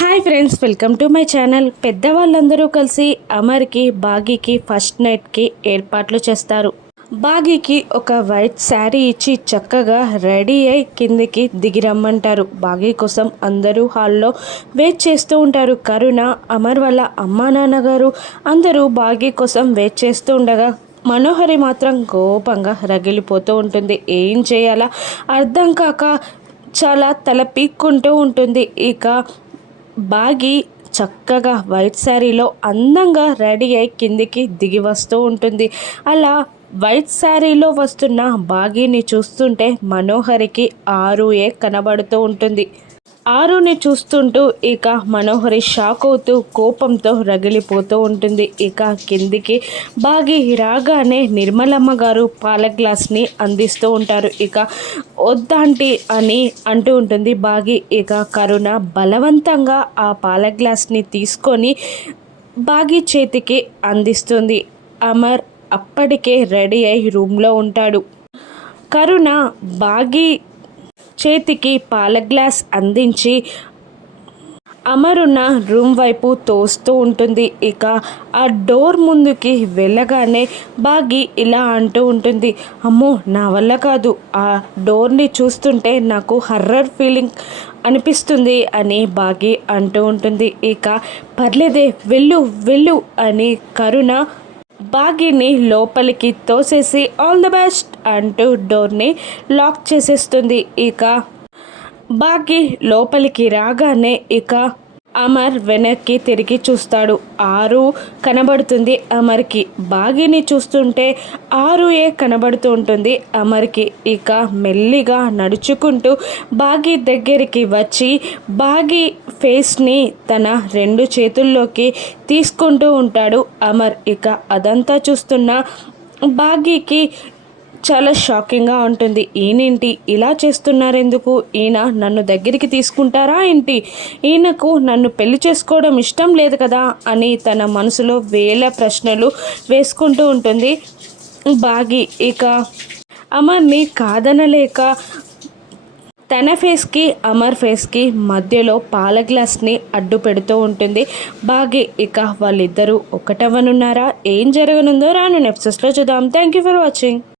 Hi friends welcome to my channel పెద్దవాళ్ళందరూ కలిసి అమర్కి బాగీకి first నైట్కి ఏర్పాట్లు చేస్తారు. బాగీకి ఒక వైట్ శారీ ఇచ్చి చక్కగా రెడీ అయి కిందికి దిగి రమ్మంటారు. బాగీ కోసం అందరూ హాల్లో వెయిట్ చేస్తూ ఉంటారు. కరుణ అమర్ వాళ్ళ అమ్మా నాన్నగారు అందరూ బాగీ కోసం వెయిట్ చేస్తూ ఉండగా మనోహరి మాత్రం కోపంగా రగిలిపోతూ ఉంటుంది. ఏం చేయాలా? అర్థం కాక చాలా తల పీక్కుంటూ ఉంటుంది. ఇక బాగి చక్కగా వైట్ శారీలో అందంగా రెడీ అయి కిందికి దిగి వస్తూ ఉంటుంది. అలా వైట్ శారీలో వస్తున్న బాగీని చూస్తుంటే మనోహరికి ఆరు ఏ కనబడుతూ ఉంటుంది. ఆరుని చూస్తుంటూ ఇక మనోహరి షాక్ అవుతూ కోపంతో రగిలిపోతూ ఉంటుంది. ఇక కిందికి బాగి రాగానే నిర్మలమ్మ గారు పాల గ్లాస్ని అందిస్తూ ఉంటారు. ఇక వద్దాంటి అని అంటూ ఉంటుంది బాగి. ఇక కరుణ బలవంతంగా ఆ పాల గ్లాస్ని తీసుకొని బాగి చేతికి అందిస్తుంది. అమర్ అప్పటికే రెడీ అయి రూమ్లో ఉంటాడు. కరుణ బాగి చేతికి పాల గ్లాస్ అందించి అమరున్న రూమ్ వైపు తోస్తూ ఉంటుంది. ఇక ఆ డోర్ ముందుకి వెళ్ళగానే బాగి ఇలా అంటూ ఉంటుంది అమ్మో నా వల్ల కాదు. ఆ డోర్ని చూస్తుంటే నాకు హర్రర్ ఫీలింగ్ అనిపిస్తుంది అని బాగి అంటూ ఉంటుంది. ఇక పర్లేదే వెళ్ళు వెళ్ళు అని కరుణ బాగీని లోపలికి తోసేసి ఆల్ ద బెస్ట్ అంటూ డోర్ని లాక్ చేసేస్తుంది. ఇక బాగి లోపలికి రాగానే ఇక అమర్ వెనక్కి తిరిగి చూస్తాడు. ఆరు కనబడుతుంది అమర్కి. బాగిని చూస్తుంటే ఆరు ఏ కనబడుతూ ఉంటుంది అమర్కి. ఇక మెల్లిగా నడుచుకుంటూ బాగి దగ్గరికి వచ్చి బాగి ఫేస్ని తన రెండు చేతుల్లోకి తీసుకుంటూ ఉంటాడు అమర్. ఇక అదంతా చూస్తున్న బాగీకి చాలా షాకింగ్గా ఉంటుంది. ఈయనేంటి? ఇలా చేస్తున్నారు ఎందుకు ఈయన నన్ను దగ్గరికి తీసుకుంటారా ఏంటి? ఈయనకు నన్ను పెళ్ళి చేసుకోవడం ఇష్టం లేదు కదా? అని తన మనసులో వేల ప్రశ్నలు వేసుకుంటూ ఉంటుంది బాగి. ఇక అమర్ని కాదనలేక తన ఫేస్కి అమర్ ఫేస్కి మధ్యలో పాల గ్లాస్ని అడ్డు పెడుతూ ఉంటుంది బాగే. ఇక వాళ్ళిద్దరూ ఒకటవనున్నారా ఏం జరగనుందో రాను నెప్సెస్లో చూద్దాం. Thank you for watching